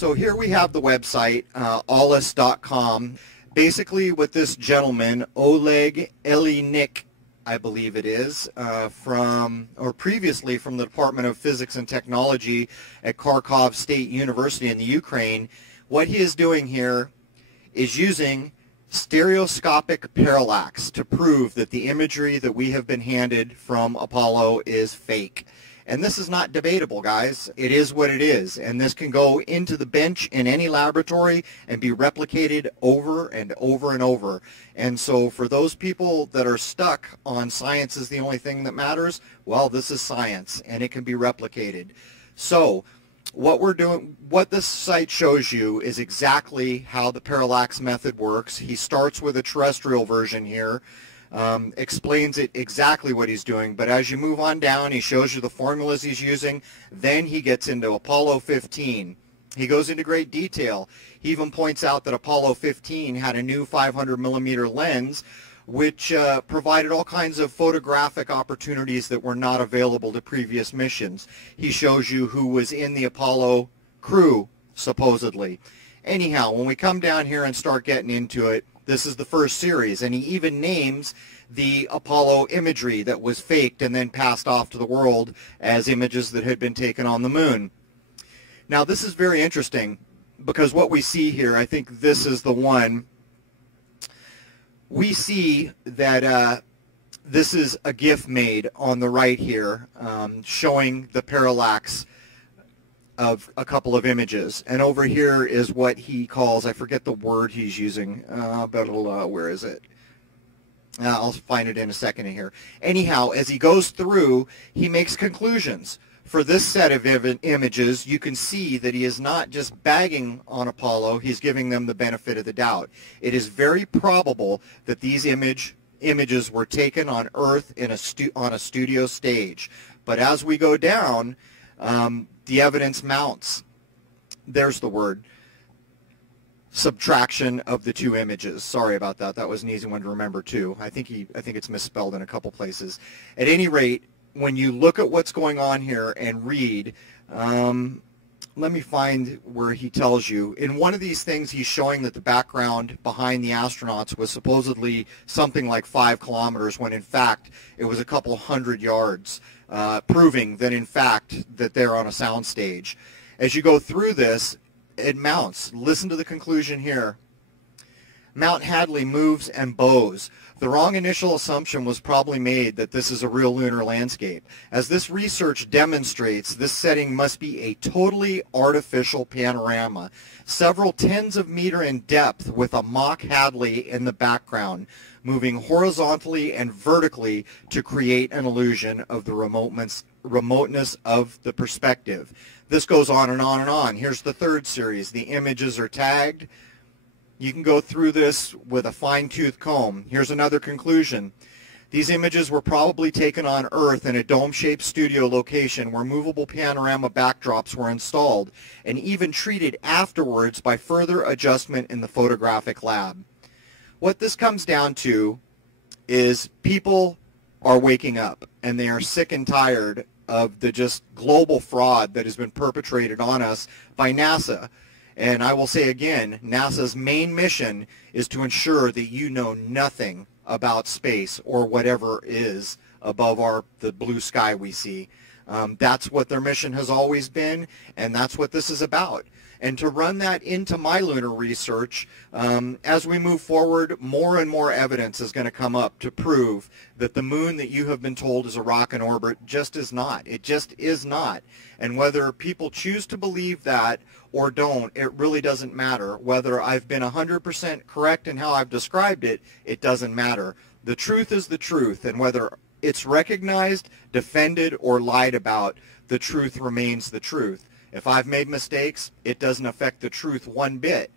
So here we have the website, allis.com. Basically what this gentleman, Oleg Elinik, I believe it is, previously from the Department of Physics and Technology at Kharkov State University in the Ukraine, what he is doing here is using stereoscopic parallax to prove that the imagery that we have been handed from Apollo is fake. And this is not debatable, guys. It is what it is. And this can go into the bench in any laboratory and be replicated over and over and over. And so for those people that are stuck on science is the only thing that matters, well, this is science and it can be replicated. So what we're doing, what this site shows you is exactly how the parallax method works. He starts with a terrestrial version here. Explains it exactly what he's doing, but as you move on down, he shows you the formulas he's using. Then he gets into Apollo 15. He goes into great detail. He even points out that Apollo 15 had a new 500 millimeter lens, which provided all kinds of photographic opportunities that were not available to previous missions. He shows you who was in the Apollo crew, supposedly. Anyhow, when we come down here and start getting into it, this is the first series, and he even names the Apollo imagery that was faked and then passed off to the world as images that had been taken on the moon. Now, this is very interesting because what we see here, I think this is the one. We see that this is a GIF made on the right here showing the parallax of a couple of images, and over here is what he calls, I forget the word he's using, where is it? I'll find it in a second here. Anyhow, as he goes through, he makes conclusions. For this set of images, you can see that he is not just bagging on Apollo, he's giving them the benefit of the doubt. It is very probable that these images were taken on Earth in on a studio stage. But as we go down, the evidence mounts. There's the word. Subtraction of the two images. Sorry about that. That was an easy one to remember too. I think it's misspelled in a couple places. At any rate, when you look at what's going on here and read, let me find where he tells you. In one of these things, he's showing that the background behind the astronauts was supposedly something like 5 kilometers, when in fact it was a couple hundred yards. Proving that in fact that they're on a soundstage. As you go through this, it mounts. Listen to the conclusion here. Mount Hadley moves and bows. The wrong initial assumption was probably made that this is a real lunar landscape. As this research demonstrates, this setting must be a totally artificial panorama, several tens of meters in depth with a mock Hadley in the background, moving horizontally and vertically to create an illusion of the remoteness of the perspective. This goes on and on and on. Here's the third series. The images are tagged. You can go through this with a fine-tooth comb. Here's another conclusion. These images were probably taken on Earth in a dome-shaped studio location where movable panorama backdrops were installed and even treated afterwards by further adjustment in the photographic lab. What this comes down to is people are waking up and they are sick and tired of the just global fraud that has been perpetrated on us by NASA. And I will say again, NASA's main mission is to ensure that you know nothing about space or whatever is above the blue sky we see. That's what their mission has always been, and that's what this is about. And to run that into my lunar research, as we move forward, more and more evidence is going to come up to prove that the moon that you have been told is a rock in orbit just is not. It just is not. And whether people choose to believe that or don't, it really doesn't matter. Whether I've been 100% correct in how I've described it, it doesn't matter. The truth is the truth, and whether it's recognized, defended, or lied about, the truth remains the truth. If I've made mistakes, it doesn't affect the truth one bit.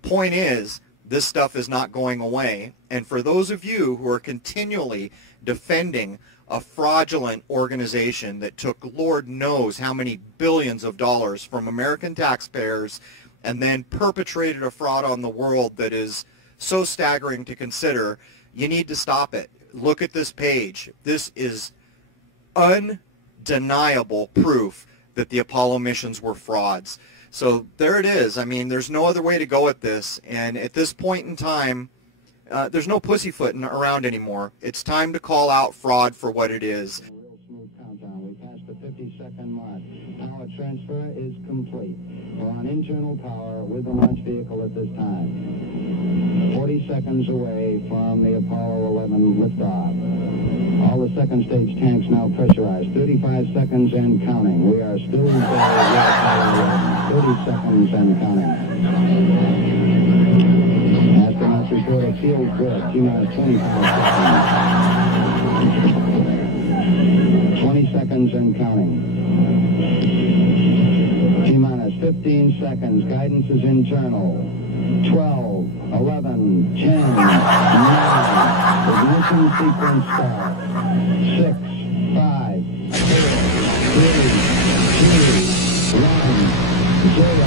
Point is, this stuff is not going away. And for those of you who are continually defending a fraudulent organization that took Lord knows how many billions of dollars from American taxpayers and then perpetrated a fraud on the world that is so staggering to consider, you need to stop it. Look at this page. This is undeniable proof that the Apollo missions were frauds. So there it is. I mean, there's no other way to go at this. And at this point in time, there's no pussyfooting around anymore. It's time to call out fraud for what it is. Real smooth countdown. We passed the 50-second mark. Power transfer is complete. We're on internal power with the launch vehicle at this time. 40 seconds away from the Apollo 11 liftoff. All the second stage tanks now pressurized. 35 seconds and counting. We are still there with Apollo 11. 30 seconds and counting. Astronauts report it feels good. T-minus 25 seconds. 20 seconds and counting. T-minus 15 seconds. Guidance is internal. 12, 11, 10, 9. Ignition sequence start. 6, 5, 4, 3, 2, 1, 0.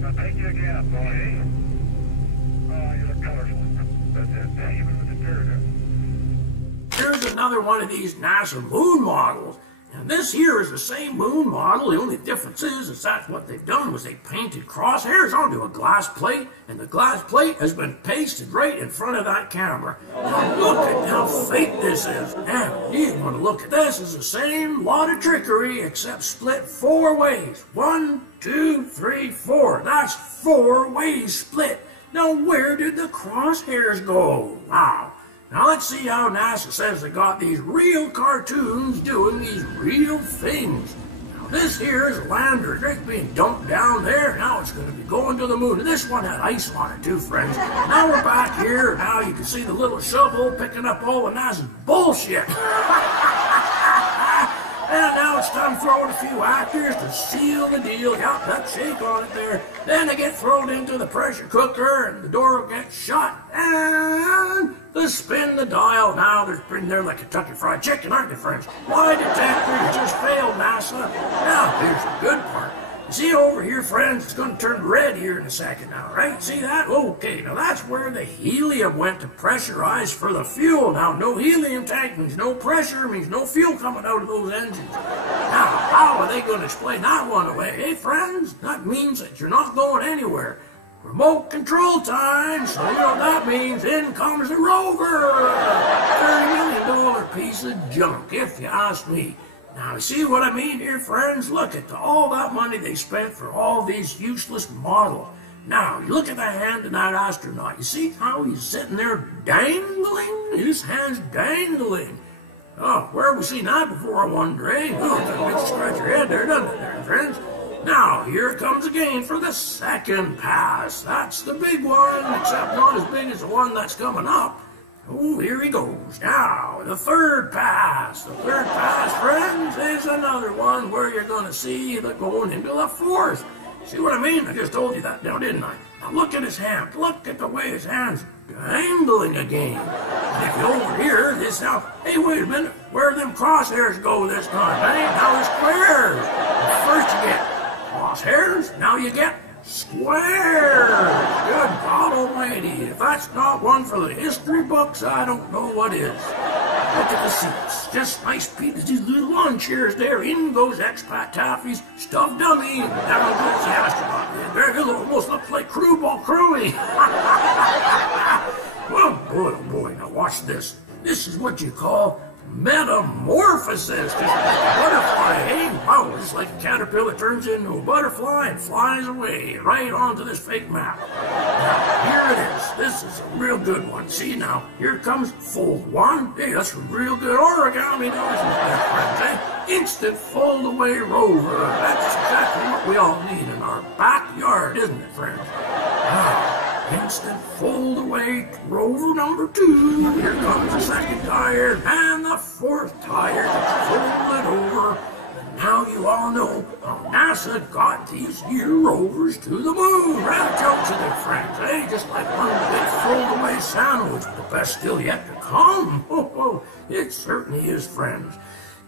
Thank you again, boy. Oh, you look colorful. That's it. Even with the dirt. Here's another one of these NASA moon models. And this here is the same moon model. The only difference is that what they've done was they painted crosshairs onto a glass plate, and the glass plate has been pasted right in front of that camera. Now look at how fake this is. And you want to look at this, it's the same lot of trickery except split 4 ways. 1, 2, 3, 4. That's 4 ways split. Now where did the crosshairs go? Wow. Now let's see how NASA says they got these real cartoons doing these real things. Now this here is a lander. It's being dumped down there. Now it's going to be going to the moon. And this one had ice on it too, friends. Now we're back here. Now you can see the little shovel picking up all the NASA's bullshit. And now it's time to throw in a few actors to seal the deal. Yep, that shake on it there. Then they get thrown into the pressure cooker and the door will get shut. And they spin the dial. Now they're spinning there like Kentucky Fried Chicken, aren't they, friends? Lie detector, you just failed, NASA. Now, here's the good part. You see over here, friends, it's going to turn red here in a second now, right? See that? Okay, now that's where the helium went to pressurize for the fuel. Now, no helium tank means no pressure, means no fuel coming out of those engines. Now, how are they going to explain that one away? Hey, friends, that means that you're not going anywhere. Remote control time, so you know what that means. In comes the rover. $30 million piece of junk, if you ask me. Now, you see what I mean here, friends? Look at all that money they spent for all these useless models. Now, you look at the hand of that astronaut. You see how he's sitting there dangling? His hand's dangling. Oh, where have we seen that before, I wonder, eh? Oh, that scratch your head there, doesn't it, there, friends? Now, here it comes again for the second pass. That's the big one, except not as big as the one that's coming up. Oh, here he goes. Now, the third pass. The third pass, friends, is another one where you're going to see the going into the fourth. See what I mean? I just told you that now, didn't I? Now, look at his hand. Look at the way his hand's dangling again. And if you over here, this now, hey, wait a minute. Where them crosshairs go this time, eh? Now the squares. First you get crosshairs, now you get squares. Good God Almighty. If that's not one for the history books, I don't know what is. Look at the seats. Just nice pieces, these little lawn chairs there. In goes expat taffies, stuffed dummy, and down goes the astronaut. There, it almost looks like crew ball crewing. Well, boy, oh boy, now watch this. This is what you call metamorphosis. Just like a butterfly, eh? Wow, just like a caterpillar turns into a butterfly and flies away right onto this fake map. Now, here it is. This is a real good one. See now, here comes fold one. Hey, that's a real good origami noise there, friends, eh? Instant fold away rover. That's exactly what we all need in our backyard, isn't it, friends? Now, instant fold away rover number 2. Here comes the second tire and the fourth tire to fold it over. And now you all know how NASA got these here rovers to the moon. Rather jokes of their friends, eh? Just like one big fold away sandwich. The best still yet to come. Oh, it certainly is, friends.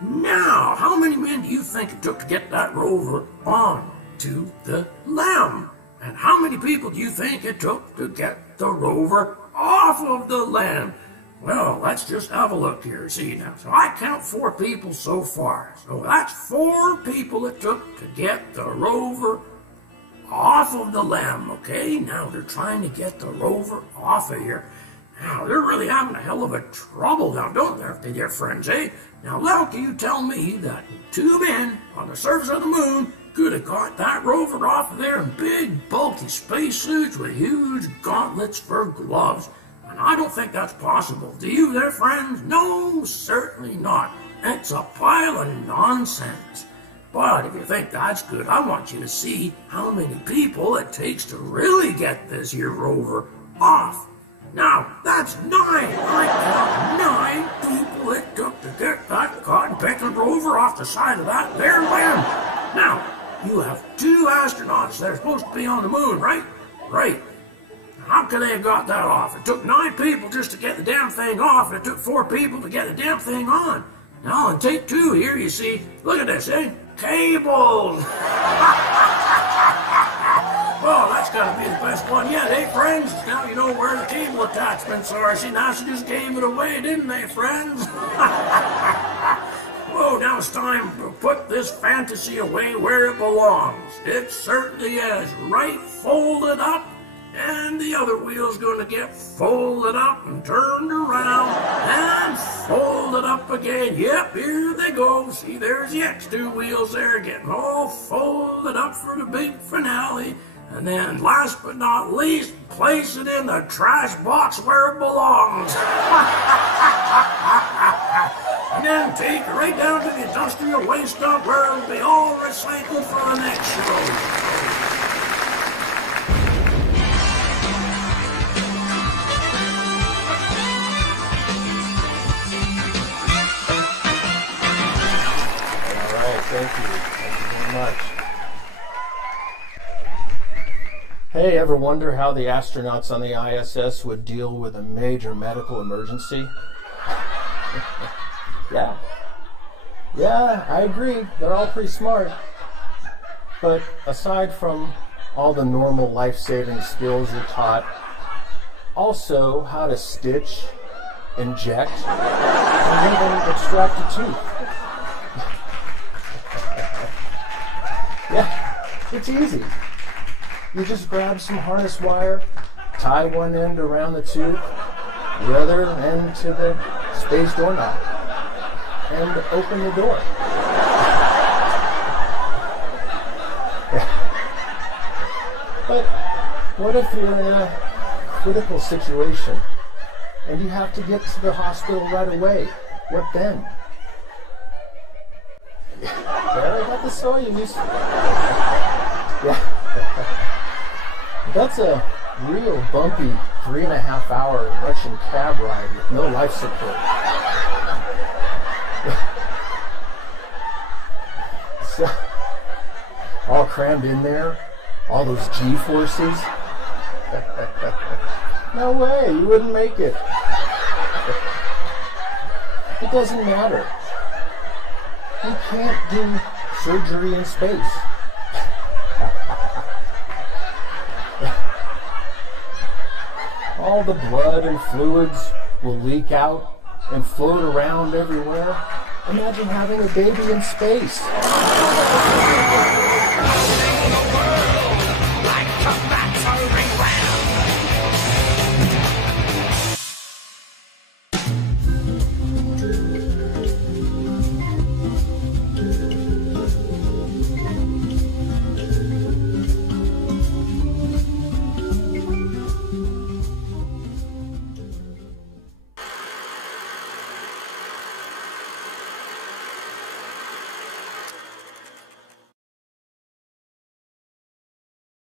Now, how many men do you think it took to get that rover on to the LEM? And how many people do you think it took to get the rover off of the LEM? Well, let's just have a look here. See now. So I count 4 people so far. So that's 4 people it took to get the rover off of the LEM, okay? Now they're trying to get the rover off of here. Now, they're really having a hell of a trouble now, don't they, dear friends, eh? Now, how can you tell me that 2 men on the surface of the moon could have got that rover off of there in big, bulky spacesuits with huge gauntlets for gloves? And I don't think that's possible. Do you, there, friends? No, certainly not. It's a pile of nonsense. But if you think that's good, I want you to see how many people it takes to really get this here rover off. Now, that's 9. I count 9 people it took to get that cotton-picking rover off the side of that there LEM. Now, you have 2 astronauts that are supposed to be on the moon, right? Right. How could they have got that off? It took 9 people just to get the damn thing off, and it took 4 people to get the damn thing on. Now, on take 2 here, you see, look at this, eh? Cables! Oh, that's got to be the best one yet, eh, friends? Now you know where the cable attachments are. See, now she just gave it away, didn't they, friends? Oh, now it's time to put this fantasy away where it belongs. It certainly is. Right folded up, and the other wheel's going to get folded up and turned around and folded up again. Yep, here they go. See, there's the X2 wheels there getting all folded up for the big finale. And then, last but not least, place it in the trash box where it belongs. And then take it right down to the industrial waste dump where it'll be all recycled for the next show. Thank you. Thank you very much. Hey, ever wonder how the astronauts on the ISS would deal with a major medical emergency? Yeah, I agree. They're all pretty smart. But aside from all the normal life-saving skills you're taught, also how to stitch, inject, and even extract a tooth. Yeah, it's easy. You just grab some harness wire, tie one end around the tube, the other end to the space doorknob, and open the door. Yeah. But what if you're in a critical situation and you have to get to the hospital right away? What then? There, I got the Soyuz. Yeah. That's a real bumpy 3.5-hour Russian cab ride with no life support. So, all crammed in there, all those G-forces. No way, you wouldn't make it. It doesn't matter. You can't do surgery in space. All the blood and fluids will leak out and float around everywhere. Imagine having a baby in space.